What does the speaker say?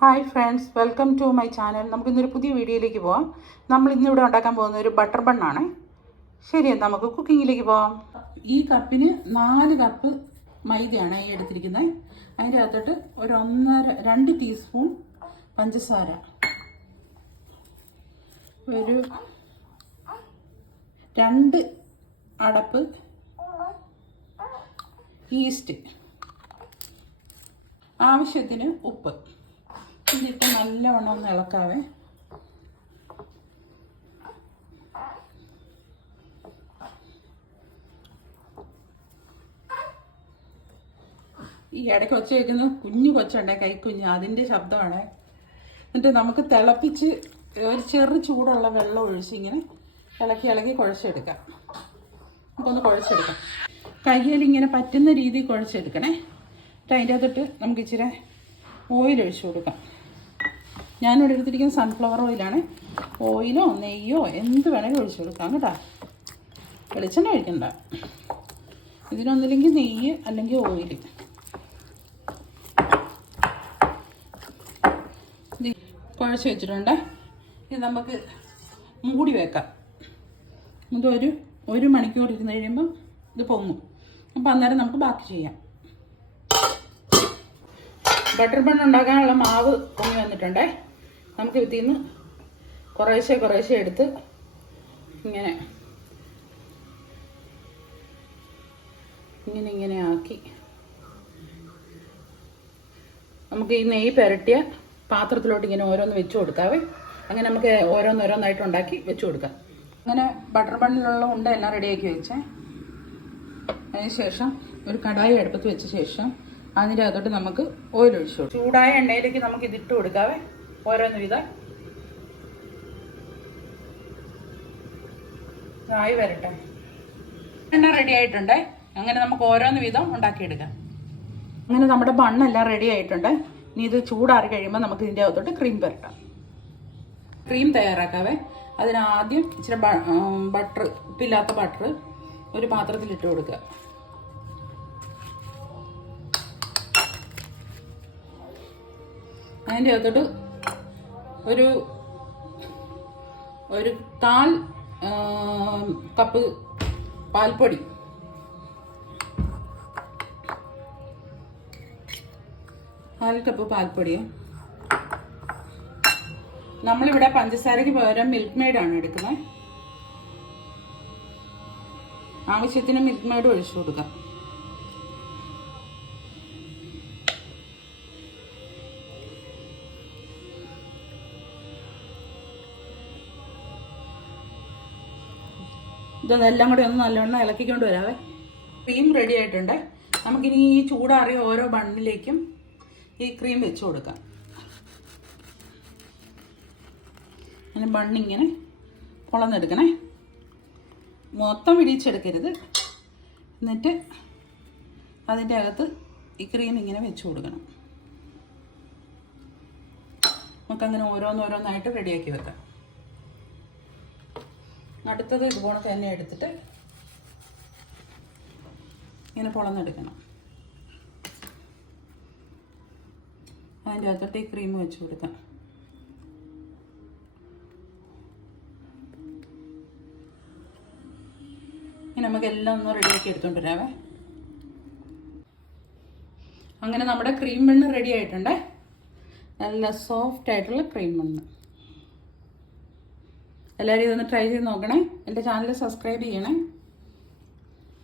Hi friends welcome to my channel നമുക്ക് ഇന്നൊരു പുതിയ വീഡിയോയിലേക്ക് പോവാം. നമ്മൾ ഇന്നിവിടെ ഉണ്ടാക്കാൻ പോകുന്ന ഒരു ബട്ടർ ബണ്ണാണ് ശരി നമുക്ക് കുക്കിങ്ങിലേക്ക് പോവാം. ഈ കപ്പിന് നാല് കപ്പ് മൈദയാണ് ഈ എടുത്തിരിക്കുന്നത്. അതിന്റെ അകത്തോട്ട് ഒരു ഒന്നര രണ്ട് ടീസ്പൂൺ പഞ്ചസാര. ഒരു രണ്ട് അടപ്പ് ഈസ്റ്റ് ആവശ്യത്തിന് ഉപ്പ്. ഇതിട്ട് നല്ലവണ്ണം ഒന്ന് ഇളക്കാവേ. ഈ ഇടയ്ക്ക് ഒച്ച വയ്ക്കുന്ന കുഞ്ഞു കൊച്ചുണ്ടേ കൈക്കുഞ്ഞ്. അതിന്റെ ശബ്ദമാണ്. എന്നിട്ട് നമുക്ക് തിളപ്പിച്ച് ഒരു ചെറു ചൂടുള്ള വെള്ളം ഒഴിച്ച് ഇങ്ങനെ ഇളക്കി ഇളക്കി കുഴച്ചെടുക്കാം. നമുക്കൊന്ന് കുഴച്ചെടുക്കാം. കയ്യിൽ ഇങ്ങനെ പറ്റുന്ന രീതിയിൽ കുഴച്ചെടുക്കണേ. എന്നിട്ട് അതിന്റെ അകത്തിട്ട് നമുക്ക് ഇച്ചിരി ഓയിൽ ഒഴിച്ചു കൊടുക്കാം. ഞാനിവിടെ എടുത്തിരിക്കുന്ന സൺഫ്ലവർ ഓയിലാണ് ഓയിലോ നെയ്യോ എന്ത് വേണമെങ്കിലും ഒഴിച്ചു കൊടുക്കാം കേട്ടോ. വെളിച്ചെണ്ണ ഒഴിക്കണ്ട. ഇതിനൊന്നില്ലെങ്കിൽ നെയ്യ് അല്ലെങ്കിൽ ഓയിൽ കുഴച്ച് വെച്ചിട്ടുണ്ട്. ഇത് നമുക്ക് മൂടി വെക്കാം. ഇതൊരു ഒരു മണിക്കൂർ ഇരുന്ന് കഴിയുമ്പം ഇത് പൊങ്ങും. അപ്പോൾ അന്നേരം നമുക്ക് ബാക്കി ചെയ്യാം. ബട്ടർ ബൺ ഉണ്ടാക്കാനുള്ള മാവ് പൊങ്ങി വന്നിട്ടുണ്ടേ. നമുക്ക് ഇതിൽ നിന്ന് കുറേശ്ശെ കുറേശ്ശെ എടുത്ത് ഇങ്ങനെ ഇങ്ങനെ ഇങ്ങനെ ആക്കി. നമുക്ക് ഈ നെയ്യ് പുരട്ടിയ പാത്രത്തിലോട്ട് ഇങ്ങനെ ഓരോന്ന് വെച്ച് കൊടുക്കാവേ അങ്ങനെ നമുക്ക് ഓരോന്നോരോന്നായിട്ട് ഉണ്ടാക്കി വെച്ച് കൊടുക്കാം. അങ്ങനെ ബട്ടർ ബണ്ണിലുള്ള ഉണ്ട എല്ലാം റെഡിയാക്കി വെച്ചേ. അതിന് ശേഷം ഒരു കടായി അടുപ്പത്ത് വെച്ച ശേഷം അതിന്റെ അകത്തോട്ട് നമുക്ക് ഓയിൽ ഒഴിച്ചു കൊടുക്കും. ചൂടായ എണ്ണയിലേക്ക് നമുക്ക് ഇതിട്ട് കൊടുക്കാവേ. ഓരോന്ന് വിധം. ആയി വരട്ടെ. എണ്ണ റെഡി ആയിട്ടുണ്ട്. അങ്ങനെ നമുക്ക് ഓരോന്ന് വീതം ഉണ്ടാക്കിയെടുക്കാം. അങ്ങനെ നമ്മുടെ ബണ്ണെല്ലാം റെഡി ആയിട്ടുണ്ട്. ഇനി ഇത് ചൂടാറി കഴിയുമ്പോൾ നമുക്ക് ഇതിന്റെ അകത്തോട്ട് ക്രീം പുരട്ടാം. ക്രീം തയ്യാറാക്കാവേ. അതിനാദ്യം ഇച്ചിരി ബട്ടർ ഉപ്പില്ലാത്ത ബട്ടർ ഒരു പാത്രത്തിൽ ഇട്ട് കൊടുക്കുക. അതിന്റെ അകത്തോട്ട് ഒരു ഒരു ആ, കപ്പ് പാൽപ്പൊടി. കാൽ കപ്പ് പാൽപ്പൊടിയും നമ്മളിവിടെ പഞ്ചസാരയ്ക്ക് പകരം മിൽക്ക് മെയ്ഡാണ് എടുക്കുന്നത്. ആവശ്യത്തിന് മിൽക്ക് മെയ്ഡ് ഒഴിച്ചു കൊടുക്കാം. ഇതെല്ലാം കൂടി ഒന്ന് നല്ലവണ്ണം ഇളക്കിക്കൊണ്ട് വരാവേ. ക്രീം റെഡി ആയിട്ടുണ്ട്. നമുക്കിനി ഈ ചൂടാറിയ ഓരോ ബണ്ണിലേക്കും ഈ ക്രീം വെച്ച് കൊടുക്കാം. അങ്ങനെ ബണ്ണിങ്ങനെ പൊളന്നെടുക്കണേ മൊത്തം വിടിച്ചെടുക്കരുത് എന്നിട്ട് അതിന്റെ അകത്ത് ഈ ക്രീം ഇങ്ങനെ വെച്ച് കൊടുക്കണം. നമുക്കങ്ങനെ ഓരോന്നോരോന്നായിട്ട് റെഡിയാക്കി വെക്കാം. അടുത്തത് ഇതുപോലെ തന്നെ എടുത്തിട്ട് ഇങ്ങനെ പൊളന്നെടുക്കണം. അതിന്റെ അകത്തോട്ട് ഈ ക്രീം വെച്ച് കൊടുക്കാം. ഇനി നമുക്ക് എല്ലാം ഒന്ന് റെഡിയാക്കി എടുത്തോണ്ട് വരാവേ. അങ്ങനെ നമ്മുടെ ക്രീം മണ്ണ് റെഡി ആയിട്ടുണ്ട്. നല്ല സോഫ്റ്റ് ആയിട്ടുള്ള ക്രീം മണ്ണ്. എല്ലാവരും ഇതൊന്ന് ട്രൈ ചെയ്ത് നോക്കണേ. എന്റെ ചാനൽ സബ്സ്ക്രൈബ് ചെയ്യണേ.